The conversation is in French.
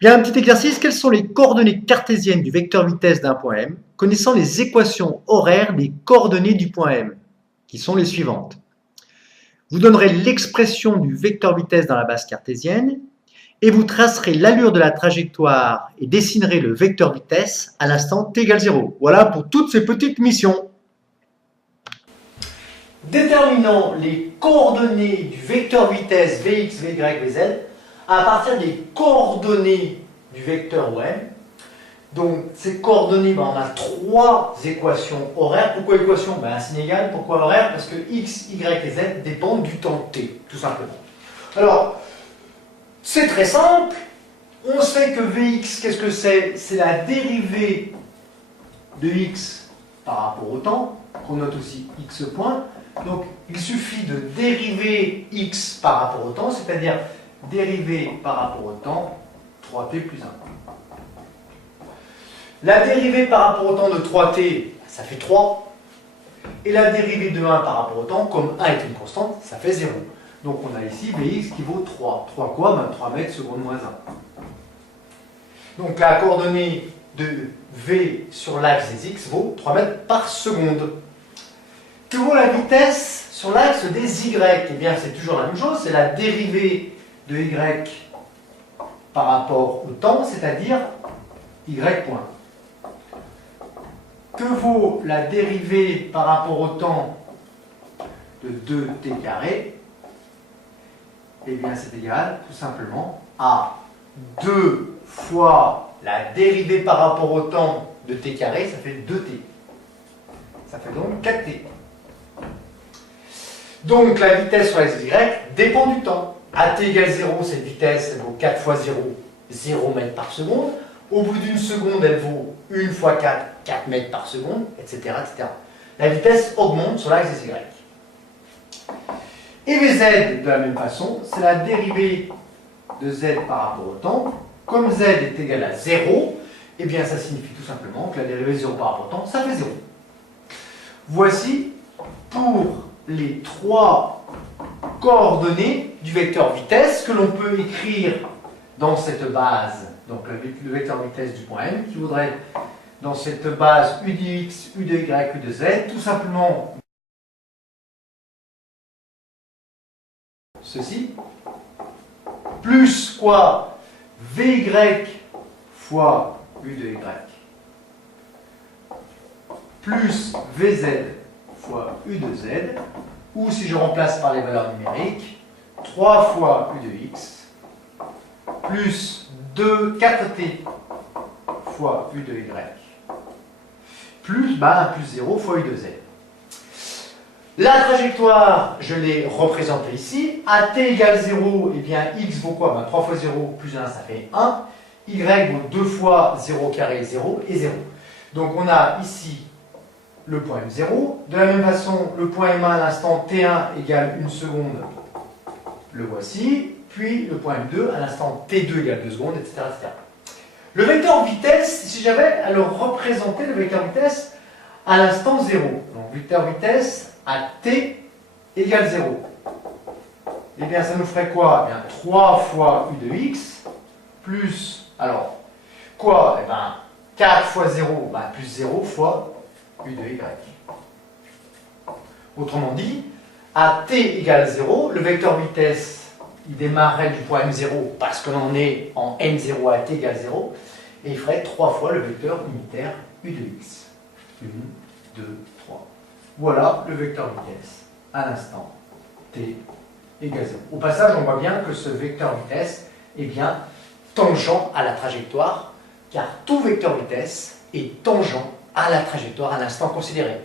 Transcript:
Bien, un petit exercice, quelles sont les coordonnées cartésiennes du vecteur vitesse d'un point M, connaissant les équations horaires des coordonnées du point M, qui sont les suivantes. Vous donnerez l'expression du vecteur vitesse dans la base cartésienne, et vous tracerez l'allure de la trajectoire et dessinerez le vecteur vitesse à l'instant t égale 0. Voilà pour toutes ces petites missions. Déterminons les coordonnées du vecteur vitesse Vx, Vy, Vz à partir des coordonnées du vecteur OM. Donc ces coordonnées, on a trois équations horaires. Pourquoi équation? Un signe égal. Pourquoi horaire? Parce que x, y et z dépendent du temps t, tout simplement. Alors, c'est très simple. On sait que Vx, qu'est-ce que c'est? C'est la dérivée de x par rapport au temps, qu'on note aussi x point. Donc, il suffit de dériver x par rapport au temps, c'est-à-dire dériver par rapport au temps, 3t plus 1. La dérivée par rapport au temps de 3t, ça fait 3. Et la dérivée de 1 par rapport au temps, comme 1 est une constante, ça fait 0. Donc on a ici Vx qui vaut 3. 3 quoi? 3 mètres seconde moins 1. Donc la coordonnée de V sur l'axe des x vaut 3 mètres par seconde. Que vaut la vitesse sur l'axe des y? Eh bien c'est toujours la même chose, c'est la dérivée de y par rapport au temps, c'est-à-dire y point. Que vaut la dérivée par rapport au temps de 2t carré? Eh bien, c'est égal, tout simplement, à 2 fois la dérivée par rapport au temps de t carré, ça fait 2t. Ça fait donc 4t. Donc, la vitesse sur l'axe y dépend du temps. À t égale 0, cette vitesse, elle vaut 4 fois 0, 0 mètres par seconde. Au bout d'une seconde, elle vaut 1 fois 4, 4 mètres par seconde, etc., etc. La vitesse augmente sur l'axe des y. Et Vz, de la même façon, c'est la dérivée de z par rapport au temps. Comme z est égal à 0, eh bien ça signifie tout simplement que la dérivée de 0 par rapport au temps, ça fait 0. Voici pour les trois coordonnées du vecteur vitesse que l'on peut écrire dans cette base. Donc le vecteur vitesse du point M qui voudrait dans cette base u de x, u de y, u de z, tout simplement ceci, plus quoi? Vy fois u de y, plus Vz fois u de z, ou si je remplace par les valeurs numériques, 3 fois u de x, plus 4t fois u de y, plus 0 fois u de z. La trajectoire, je l'ai représentée ici. À t égale 0, eh bien x vaut quoi? 3 fois 0 plus 1, ça fait 1. Y vaut 2 fois 0 carré, 0 et 0. Donc on a ici le point M0. De la même façon, le point M1 à l'instant T1 égale 1 seconde, le voici. Puis le point M2 à l'instant T2 égale 2 secondes, etc., etc. Le vecteur vitesse, si j'avais à le représenter, le vecteur vitesse à l'instant 0. Donc vecteur vitesse à t égale 0. Eh bien, ça nous ferait quoi? Eh bien, 3 fois u de x, plus, alors, quoi? Eh bien, 4 fois 0, plus 0 fois u de y. Autrement dit, à t égale 0, le vecteur vitesse, il démarrerait du point M0 parce que l'on est en M0 à t égale 0, et il ferait 3 fois le vecteur unitaire u de x. 1, 2, 3. Voilà le vecteur vitesse à l'instant t égale 0. Au passage, on voit bien que ce vecteur vitesse est bien tangent à la trajectoire, car tout vecteur vitesse est tangent à la trajectoire à l'instant considéré.